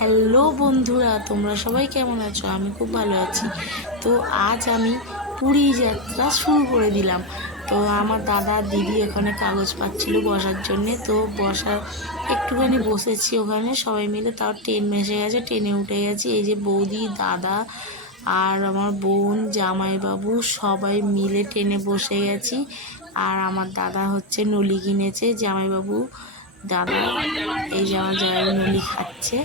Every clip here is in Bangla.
হ্যালো বন্ধুরা, তোমরা সবাই কেমন আছো? আমি খুব ভালো আছি। তো আজ আমি পুরী যাত্রা শুরু করে দিলাম। তো আমার দাদা, দিদি ওখানে কাগজ পাচ্ছিল বসার জন্যে। তো বসার একটুখানি বসেছি ওখানে। সবাই মিলে তাও ট্রেন মেসে গেছে, ট্রেনে উঠে গেছি। এই যে বৌদি, দাদা আর আমার বোন, জামাইবাবু সবাই মিলে ট্রেনে বসে গেছি। আর আমার দাদা হচ্ছে নলি কিনেছে, জামাইবাবু দাদা এই যে আমার জয়ের নলি খাচ্ছে।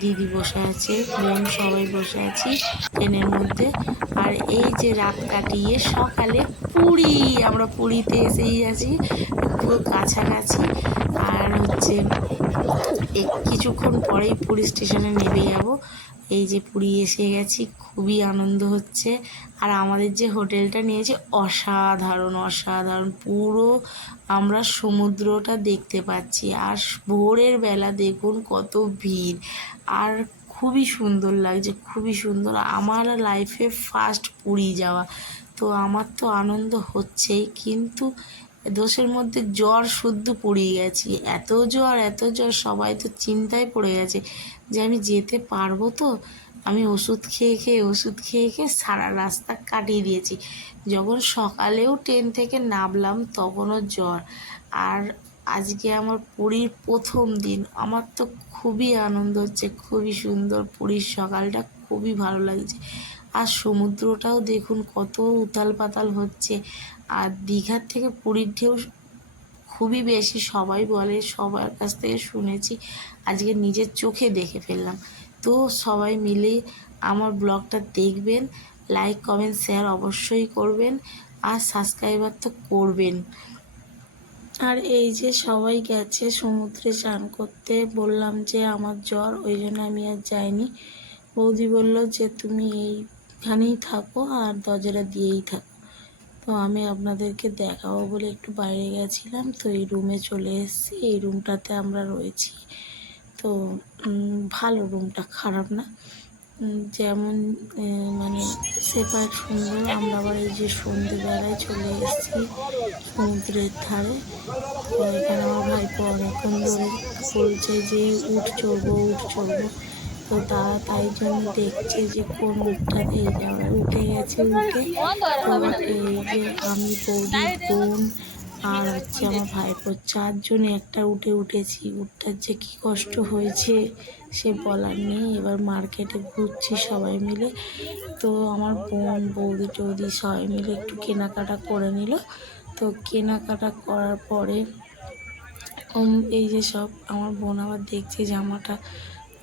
দিদি বসে আছে, বোন, সবাই বসে আছি ট্রেনের মধ্যে। আর এই যে রাত কাটিয়ে সকালে পুরি, আমরা পুরীতে এসেই আছি, পুরো কাছাকাছি। আর হচ্ছে কিছুক্ষণ পরেই পুরী স্টেশনে নেমে যাব। এই যে পুরী এসে গেছি, খুবই আনন্দ হচ্ছে। আর আমাদের যে হোটেলটা নিয়েছে, অসাধারণ অসাধারণ। পুরো আমরা সমুদ্রটা দেখতে পাচ্ছি। আর ভোরের বেলা দেখুন কত ভিড়। আর খুবই সুন্দর লাগছে, খুবই সুন্দর। আমার লাইফে ফার্স্ট পুরী যাওয়া। তো আমার তো আনন্দ হচ্ছেই, কিন্তু দোষের মধ্যে জ্বর শুদ্ধ পড়ে গেছি। এত জ্বর এত জ্বর, সবাই তো চিন্তায় পড়ে গেছে যে আমি যেতে পারব তো? আমি ওষুধ খেয়ে খেয়ে, ওষুধ খেয়ে খেয়ে সারা রাস্তা কাটিয়ে দিয়েছি। যখন সকালেও ট্রেন থেকে নামলাম, তখনও জ্বর। আর আজকে আমার পুরীর প্রথম দিন। আমার তো খুবই আনন্দ হচ্ছে, খুবই সুন্দর পুরীর সকালটা, খুবই ভালো লাগছে। আর সমুদ্রটাও দেখুন কত উতাল পাতাল হচ্ছে। আর দীঘার থেকে পুরীর ঢেউ খুবই বেশি, সবাই বলে, সবার কাছ থেকে শুনেছি। আজকে নিজের চোখে দেখে ফেললাম। তো সবাই মিলে আমার ব্লগটা দেখবেন, লাইক, কমেন্ট, শেয়ার অবশ্যই করবেন আর সাবস্ক্রাইবার তো করবেন। আর এই যে সবাই গেছে সমুদ্রে চান করতে, বললাম যে আমার জ্বর, ওই জন্য আমি আর যাইনি। বৌদি বলল যে তুমি এইখানেই থাকো আর দরজাটা দিয়েই থাকো। তো আমি আপনাদেরকে দেখাবো বলে একটু বাইরে গেছিলাম, তো এই রুমে চলে এসেছি। এই রুমটাতে আমরা রয়েছি। তো ভালো রুমটা, খারাপ না। যেমন মানে সেপার সুন্দর আমরা আবার এই যে সন্ধেবেলায় চলে এসেছি সমুদ্রের ধারে। তো এখানে আমার ভাইপো অনেকক্ষণ ধরে বলছে যে, উঠ, চড়বো উঠ, চড়বো। তো তারা তাই জন্য দেখছে যে কোন উঠটাতে এই যে আমরা উঠে গেছে, উঠে তো এই যে আমি বৌদি বোন আর হচ্ছে আমার ভাইপো, চারজনে একটা উঠে উঠেছি। উঠটার যে কী কষ্ট হয়েছে, সে বলার নেই। এবার মার্কেটে ঘুরছি সবাই মিলে। তো আমার বোন, বৌদি, টৌদি সবাই মিলে একটু কেনাকাটা করে নিল। তো কেনাকাটা করার পরে এই যে সব, আমার বোন আবার দেখছে জামাটা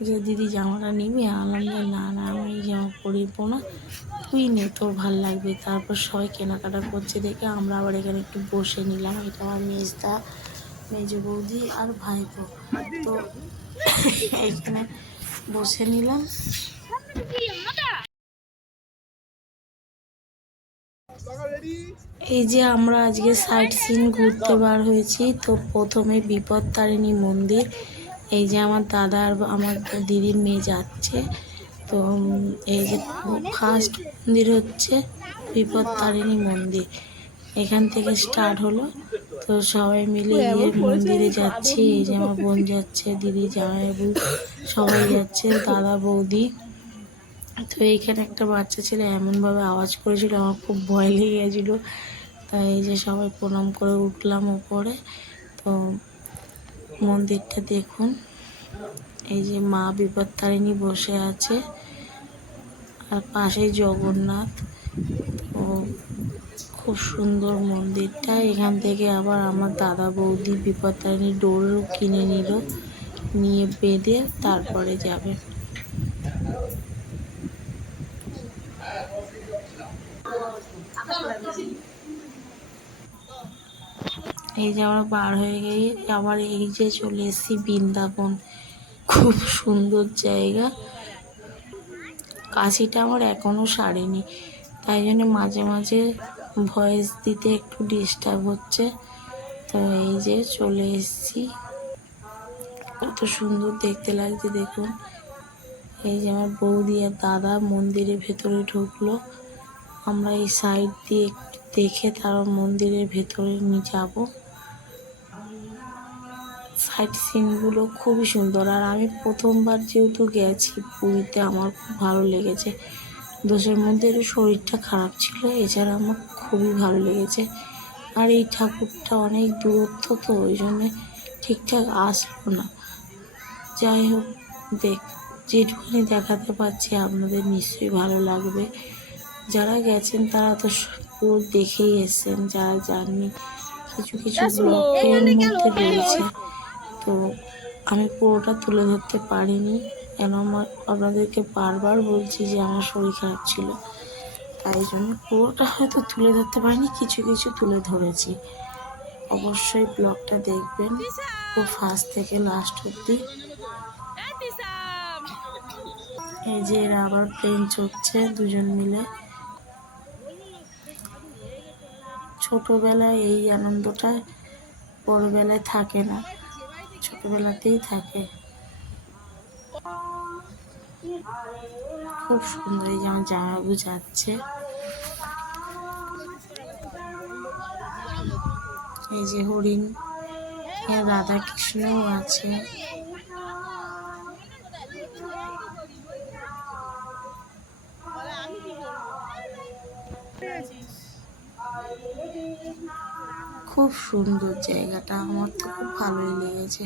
যে দিদি জামাটা নিবি? আনলাম যে না না আমি এই জামা পরিব না। তুই নে, তোর ভালো লাগবে। তারপর সবাই কেনাকাটা করছে দেখে আমরা আবার এখানে একটু বসে নিলাম। এটা আমার মেজদা, মেজ বৌদি আর ভাইপো। তো এইখানে বসে নিলাম। এই যে আমরা আজকে সাইট সিন ঘুরতে বার হয়েছি। তো প্রথমে বিপদ তারিণী মন্দির। এই যে আমার দাদা আর আমার দিদির মেয়ে যাচ্ছে তো এই যে ফার্স্ট মন্দির হচ্ছে বিপদ তারিণী মন্দির। এখান থেকে স্টার্ট হলো তো সবাই মিলে গিয়ে মন্দিরে যাচ্ছি এই যে আমার বোন যাচ্ছে দিদি জামাইবাবু সবাই যাচ্ছে দাদা বৌদি। তো এইখানে একটা বাচ্চা ছেলে এমনভাবে আওয়াজ করেছিল আমার খুব ভয় লেগে গেছিল। তাই এই যে সবাই প্রণাম করে উঠলাম ওপরে তো মন্দিরটা দেখুন। এই যে মা বিপত্তারিণী বসে আছে। আর পাশে জগন্নাথ। ও খুব সুন্দর মন্দিরটা। এখান থেকে আবার আমার দাদা বৌদি বিপত্তারিণী ডোরও কিনে নিল। নিয়ে বেঁধে তারপরে যাবে। এই যে আমরা বার হয়ে গিয়ে আবার এই যে চলে এসেছি বৃন্দাবন। খুব সুন্দর জায়গা। কাশিটা আমার এখনও সারেনি। তাই জন্য মাঝে মাঝে ভয়েস দিতে একটু ডিস্টার্ব হচ্ছে। তো এই যে চলে এসেছি। কত সুন্দর দেখতে লাগছে, দেখুন। এই যে আমার বৌদি আর দাদা মন্দিরের ভেতরে ঢুকলো। আমরা এই সাইড দিয়ে একটু দেখে তারপর মন্দিরের ভেতরে নিয়ে যাব। সাইট সিনগুলো খুবই সুন্দর। আর আমি প্রথমবার যেহেতু গেছি পুরীতে, আমার খুব ভালো লেগেছে। দোষের মধ্যে একটু শরীরটা খারাপ ছিল, এছাড়া আমার খুবই ভালো লেগেছে। আর এই ঠাকুরটা অনেক দূরত্ব তো, ওই জন্যে ঠিকঠাক আসলো না। যাই হোক, দেখ, যেটুকুনি দেখাতে পারছি, আপনাদের নিশ্চয়ই ভালো লাগবে। যারা গেছেন তারা তো পুরো দেখেই এসছেন যারা যাননি কিছু কিছু ব্লকের মধ্যে রয়েছে। তো আমি পুরোটা তুলে ধরতে পারিনি কেন আমার আপনাদেরকে বারবার বলছি যে আমার শরীর খারাপ ছিল। তাই জন্য পুরোটা হয়তো তুলে ধরতে পারিনি কিছু কিছু তুলে ধরেছি। অবশ্যই ব্লগটা দেখবেন খুব ফার্স্ট থেকে লাস্ট অব্দি এই যে এরা আবার প্লেন চড়ছে দুজন মিলে। ছোটবেলায় এই আনন্দটা বড়বেলায় থাকে না, ছোটোবেলাতেই থাকে। খুব সুন্দর এই যেমন জামাইবাবু যাচ্ছে। এই যে হরিণ রাধা কৃষ্ণও আছে। খুব সুন্দর জায়গাটা। আমার তো খুব ভালোই লেগেছে।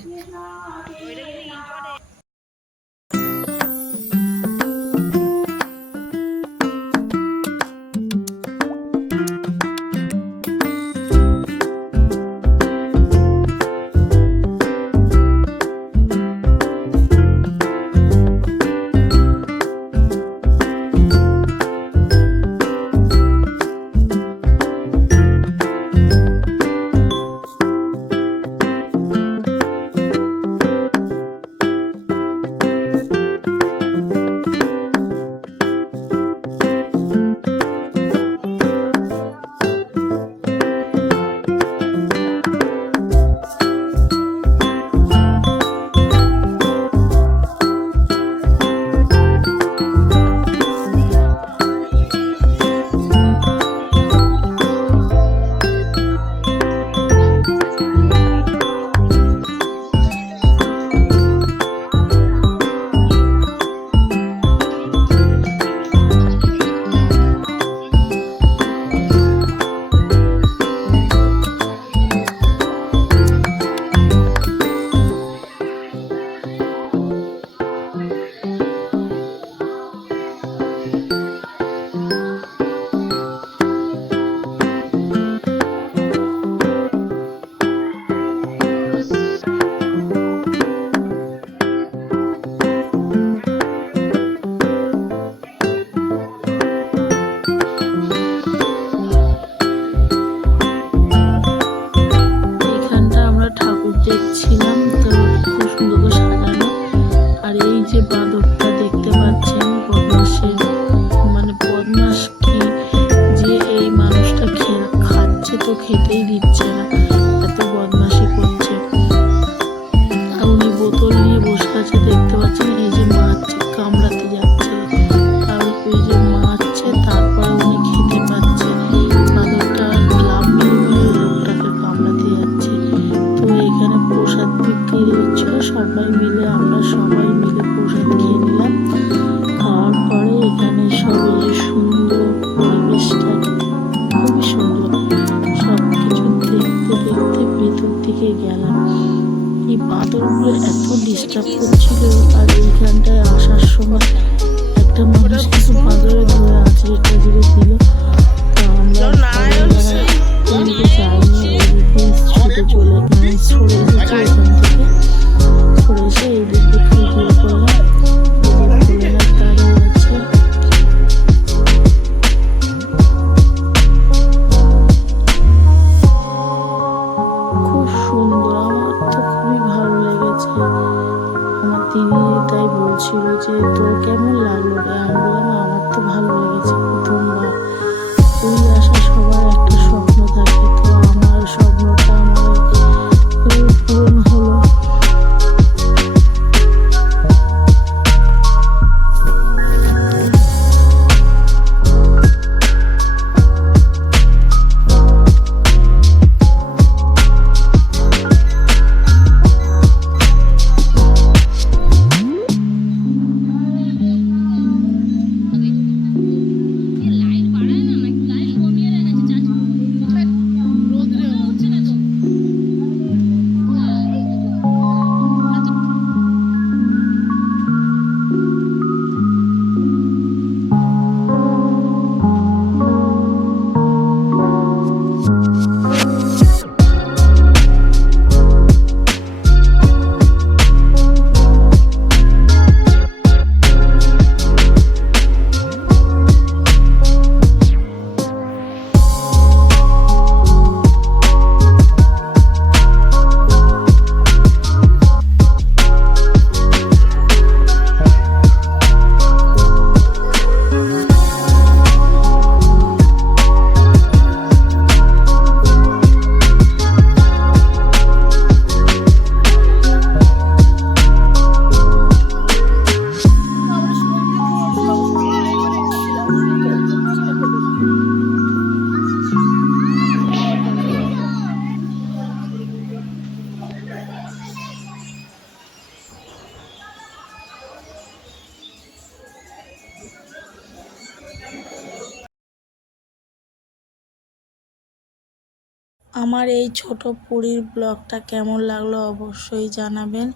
আমার এই ছোট পুরীর ব্লগটা কেমন লাগল অবশ্যই জানাবেন।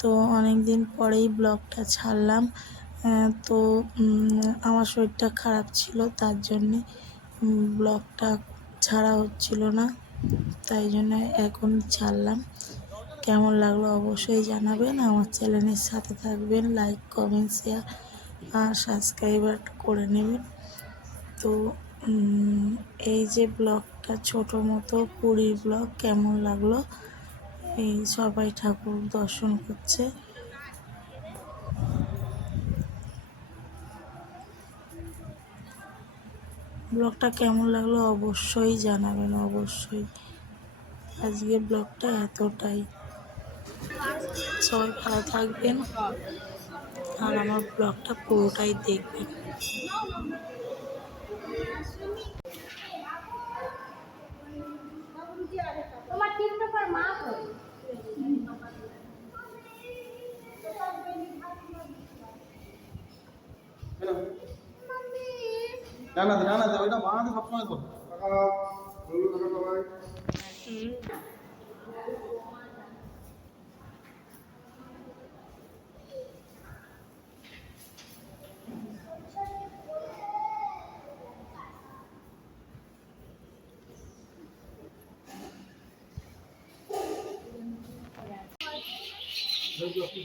তো অনেক দিন পরেই ব্লগটা ছাড়লাম। তো আমার শরীরটা খারাপ ছিল, তার জন্যে ব্লগটা ছাড়া হচ্ছিল না। তাই জন্য এখন ছাড়লাম। কেমন লাগল অবশ্যই জানাবেন। আমার চ্যানেলের সাথে থাকবেন লাইক কমেন্ট শেয়ার আর সাবস্ক্রাইবার করে নেবেন। তো এই যে ব্লগটা, ছোট মতো পুরীর ব্লগ, কেমন লাগল? এই সবাই ঠাকুর দর্শন করছে। ব্লগটা কেমন লাগল অবশ্যই জানাবেন, অবশ্যই। আজকে ব্লগটা এতটাই। সবাই ভালো থাকবেন। আর আমার ব্লগটা পুরোটাই দেখবেন। காரணத்தினால அதை விட வாங்க இருக்கும்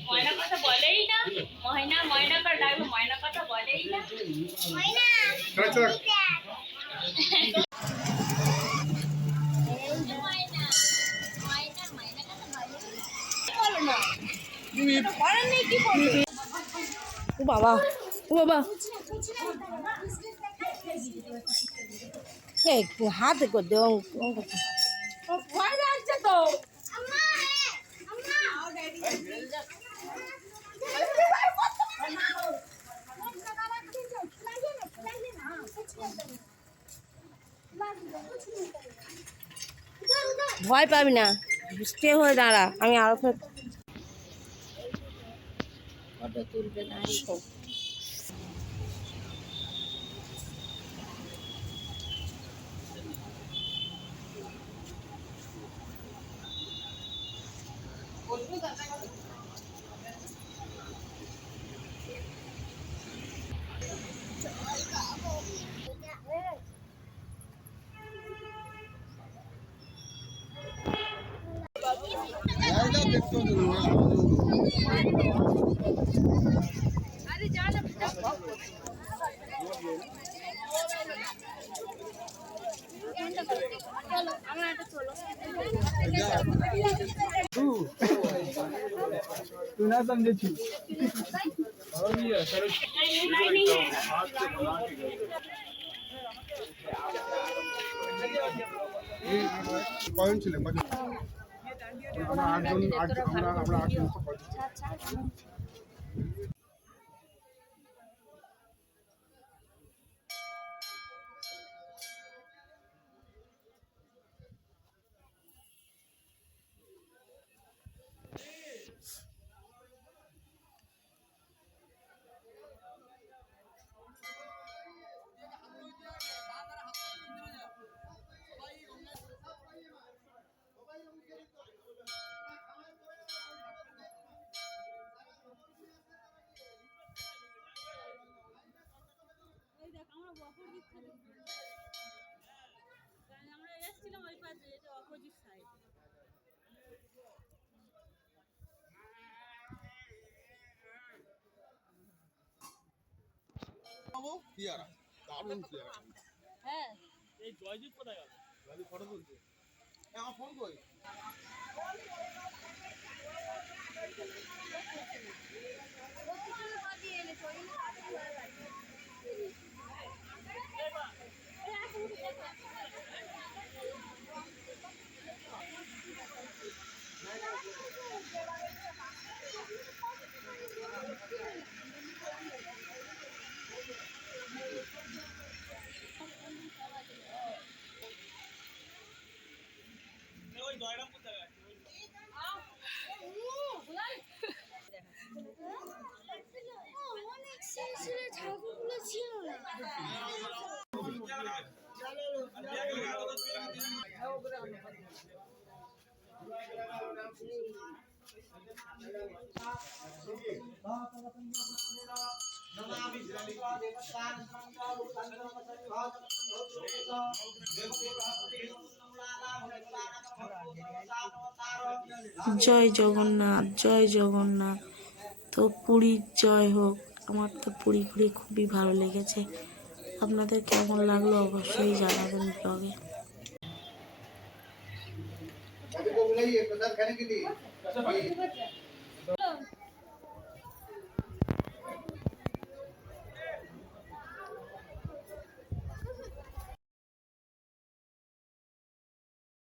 ময়না কথা বলেই না ময়না ময়না করে ডাকবে ময়না কথা বলেই না। ও বাবা ও বাবা। হাতে করে দে ভয় পাবি না। স্টে হয়ে দাঁড়া আমি আরও না সব तू ना समझे छू पॉइंट चले ছিলেন আটজন আমরা আটজন আমরা অপোজিট সাইডে কারণ হ্যাঁ। এই জয়দীপ কোথায় গেল? জয়দীপ ফটো তুলছে। আমার ফোন কই? Thank you. জয় জগন্নাথ জয় জগন্নাথ তো পুরীর জয় হোক আমার তো পুরী ঘুরে খুবই ভালো লেগেছে আপনাদের কেমন লাগলো অবশ্যই জানাবেন ব্লগে कभी को बुलाइए प्रसाद खाने के लिए